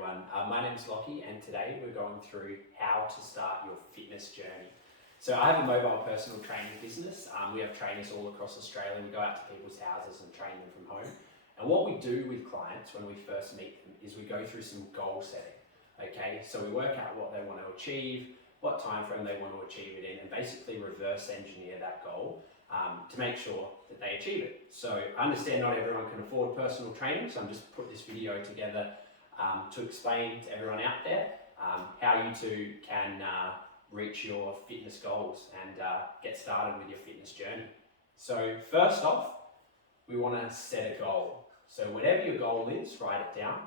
everyone. My name is Lockie and today we're going through how to start your fitness journey. So I have a mobile personal training business. We have trainers all across Australia. We go out to people's houses and train them from home. And what we do with clients when we first meet them is we go through some goal setting. Okay, so we work out what they want to achieve, what time frame they want to achieve it in, and basically reverse engineer that goal to make sure that they achieve it. So I understand not everyone can afford personal training, so I'm just put this video together to explain to everyone out there how you two can reach your fitness goals and get started with your fitness journey. So first off, we want to set a goal. So whatever your goal is, write it down.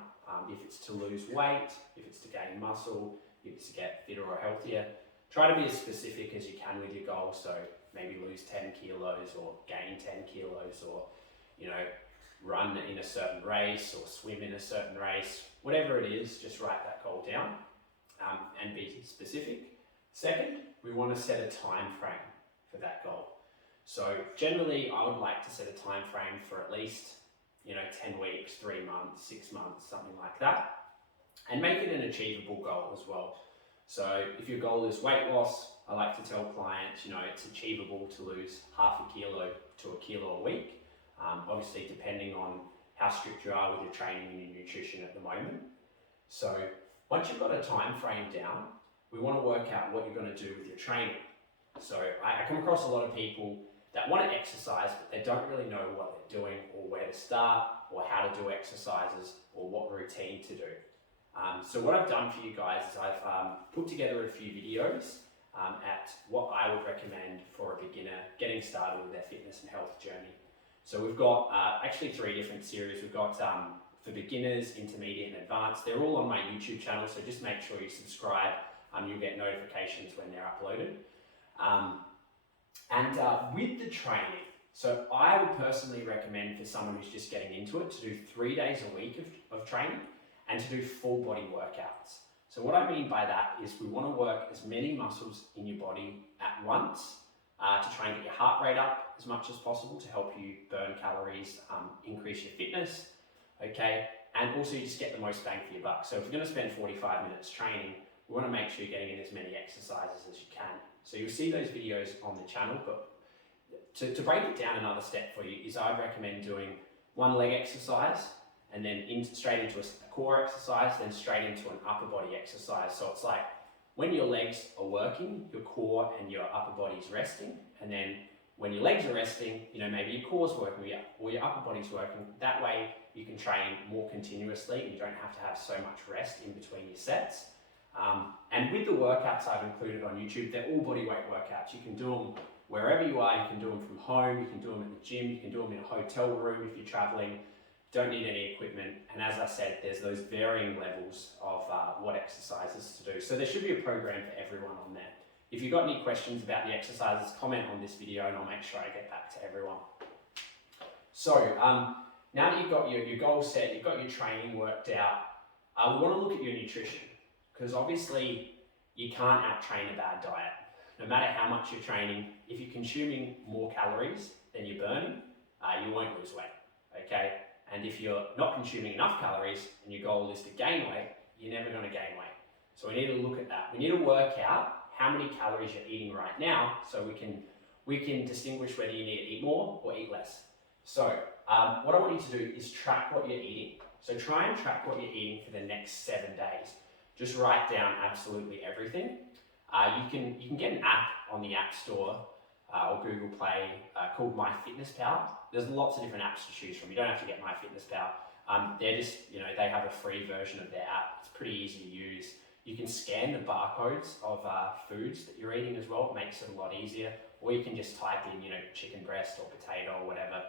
If it's to lose weight, if it's to gain muscle, if it's to get fitter or healthier, try to be as specific as you can with your goal. So maybe lose 10 kilos or gain 10 kilos or, run in a certain race or swim in a certain race. Whatever it is, just write that goal down and be specific. Second, we want to set a time frame for that goal. So generally, I would like to set a time frame for at least 10 weeks, 3 months, 6 months, something like that, and make it an achievable goal as well. So if your goal is weight loss, I like to tell clients, it's achievable to lose half a kilo to a kilo a week, obviously depending on how strict you are with your training and your nutrition at the moment. So once you've got a time frame down, we want to work out what you're going to do with your training. So I come across a lot of people that want to exercise, but they don't really know what they're doing or where to start or how to do exercises or what routine to do. So what I've done for you guys is I've put together a few videos at what I would recommend for a beginner getting started with their fitness and health journey. So we've got actually 3 different series. We've got for beginners, intermediate and advanced. They're all on my YouTube channel, so just make sure you subscribe. You'll get notifications when they're uploaded. With the training, so I would personally recommend for someone who's just getting into it to do 3 days a week of training and to do full body workouts. So what I mean by that is we want to work as many muscles in your body at once to try and get your heart rate up as much as possible to help you burn calories, increase your fitness, okay? And also you just get the most bang for your buck. So if you're going to spend 45 minutes training, we want to make sure you're getting in as many exercises as you can. So you'll see those videos on the channel, but to break it down another step for you is I recommend doing one leg exercise and then straight into a core exercise, then straight into an upper body exercise. So it's like when your legs are working, your core and your upper body is resting, and then when your legs are resting, maybe your core's working or your upper body's working. That way you can train more continuously and you don't have to have so much rest in between your sets. And with the workouts I've included on YouTube, they're all bodyweight workouts. You can do them wherever you are. You can do them from home, you can do them at the gym, you can do them in a hotel room if you're traveling. Don't need any equipment. And as I said, there's those varying levels of what exercises to do. So there should be a program for everyone on there. If you've got any questions about the exercises, comment on this video and I'll make sure I get back to everyone. So now that you've got your goal set, you've got your training worked out, we want to look at your nutrition. Because obviously you can't out-train a bad diet. No matter how much you're training, if you're consuming more calories than you're burning, you won't lose weight, okay? And if you're not consuming enough calories and your goal is to gain weight, you're never going to gain weight. So we need to look at that. We need to work out how many calories you're eating right now so we can distinguish whether you need to eat more or eat less. So what I want you to do is track what you're eating. So try and track what you're eating for the next 7 days. Just write down absolutely everything. You can get an app on the App Store or Google Play called MyFitnessPal. There's lots of different apps to choose from. You don't have to get MyFitnessPal. They're just, they have a free version of their app. It's pretty easy to use. You can scan the barcodes of foods that you're eating as well. It makes it a lot easier. Or you can just type in, chicken breast or potato or whatever,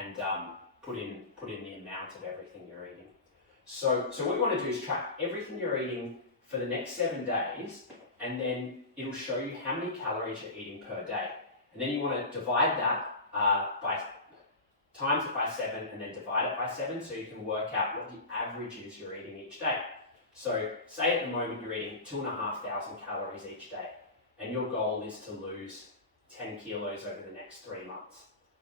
and put in the amount of everything you're eating. So what you want to do is track everything you're eating for the next 7 days, and then it'll show you how many calories you're eating per day. And then you want to divide that times it by 7 and then divide it by 7 so you can work out what the average is you're eating each day. So say at the moment you're eating 2,500 calories each day and your goal is to lose 10 kilos over the next 3 months.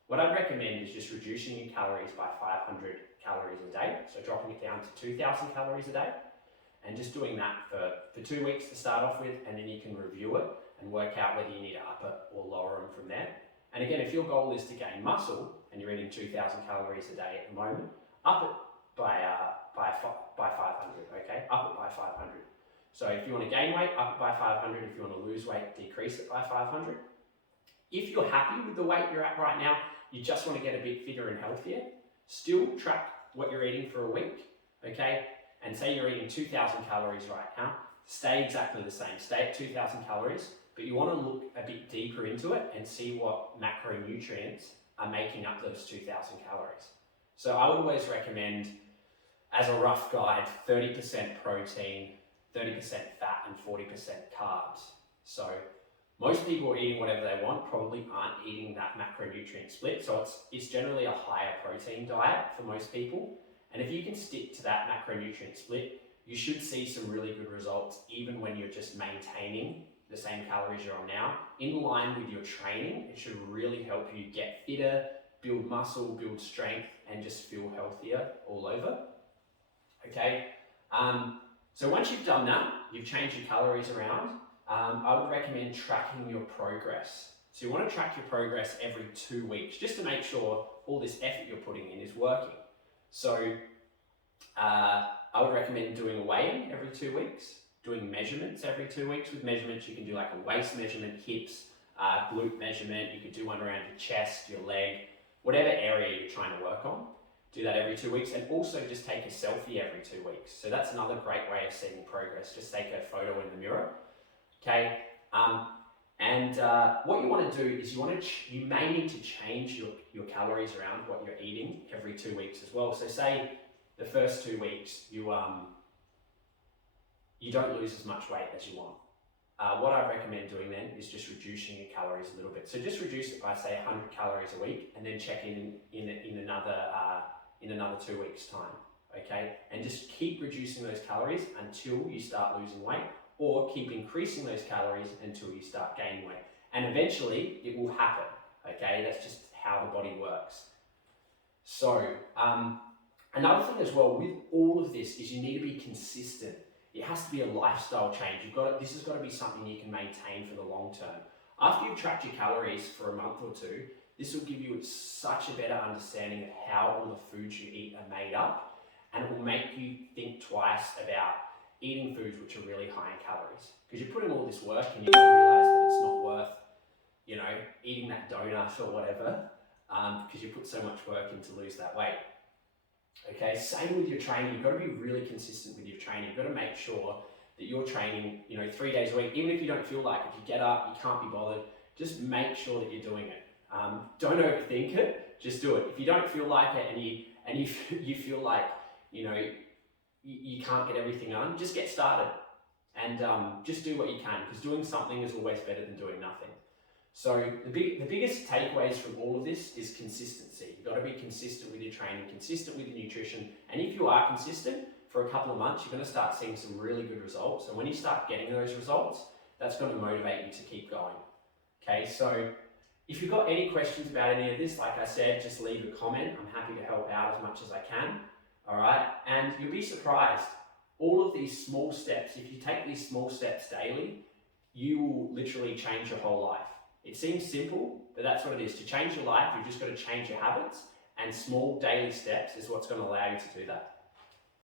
What I'd recommend is just reducing your calories by 500 calories a day, so dropping it down to 2,000 calories a day. and just doing that for 2 weeks to start off with, and then you can review it and work out whether you need to up it or lower them from there. And again, if your goal is to gain muscle and you're eating 2,000 calories a day at the moment, up it by 500, okay? Up it by 500. So if you want to gain weight, up it by 500. If you want to lose weight, decrease it by 500. If you're happy with the weight you're at right now, you just want to get a bit fitter and healthier, still track what you're eating for a week, okay? And say you're eating 2,000 calories right now, stay exactly the same, stay at 2,000 calories, but you want to look a bit deeper into it and see what macronutrients are making up those 2,000 calories. So I would always recommend, as a rough guide, 30% protein, 30% fat, and 40% carbs. So most people are eating whatever they want, probably aren't eating that macronutrient split. So it's generally a higher protein diet for most people. And if you can stick to that macronutrient split, you should see some really good results even when you're just maintaining the same calories you're on now. In line with your training, it should really help you get fitter, build muscle, build strength, and just feel healthier all over. Okay, so once you've done that, you've changed your calories around, I would recommend tracking your progress. So you want to track your progress every 2 weeks, just to make sure all this effort you're putting in is working. So I would recommend doing a weigh-in every 2 weeks, doing measurements every 2 weeks. With measurements, you can do like a waist measurement, hips, glute measurement. You could do one around your chest, your leg, whatever area you're trying to work on. Do that every 2 weeks, and also just take a selfie every 2 weeks. So that's another great way of seeing progress. Just take a photo in the mirror. Okay. What you want to do is you may need to change your calories around what you're eating every 2 weeks as well. So say the first 2 weeks you don't lose as much weight as you want. What I recommend doing then is just reducing your calories a little bit. So just reduce it by say 100 calories a week, and then check in another 2 weeks time. Okay, and just keep reducing those calories until you start losing weight, or keep increasing those calories until you start gaining weight. And eventually it will happen, okay? That's just how the body works. So, another thing as well with all of this is you need to be consistent. It has to be a lifestyle change. This has got to be something you can maintain for the long term. After you've tracked your calories for a month or two, this will give you such a better understanding of how all the foods you eat are made up, and it will make you think twice about eating foods which are really high in calories, because you're putting all this work and you don't realize that it's not worth, eating that donut or whatever, because you put so much work in to lose that weight. Okay, same with your training. You've got to be really consistent with your training. You've got to make sure that you're training, 3 days a week, even if you don't feel like it. If you get up, you can't be bothered, just make sure that you're doing it. Don't overthink it, just do it. If you don't feel like it and you feel like, you can't get everything done, just get started and just do what you can, because doing something is always better than doing nothing. So the biggest takeaways from all of this is consistency. You've got to be consistent with your training, consistent with your nutrition, and if you are consistent for a couple of months, you're going to start seeing some really good results. And when you start getting those results, that's going to motivate you to keep going. Okay, so if you've got any questions about any of this, like I said, just leave a comment. I'm happy to help out as much as I can. All right, and you'll be surprised. All of these small steps, if you take these small steps daily, you will literally change your whole life. It seems simple, but that's what it is. To change your life, you've just got to change your habits, and small daily steps is what's going to allow you to do that.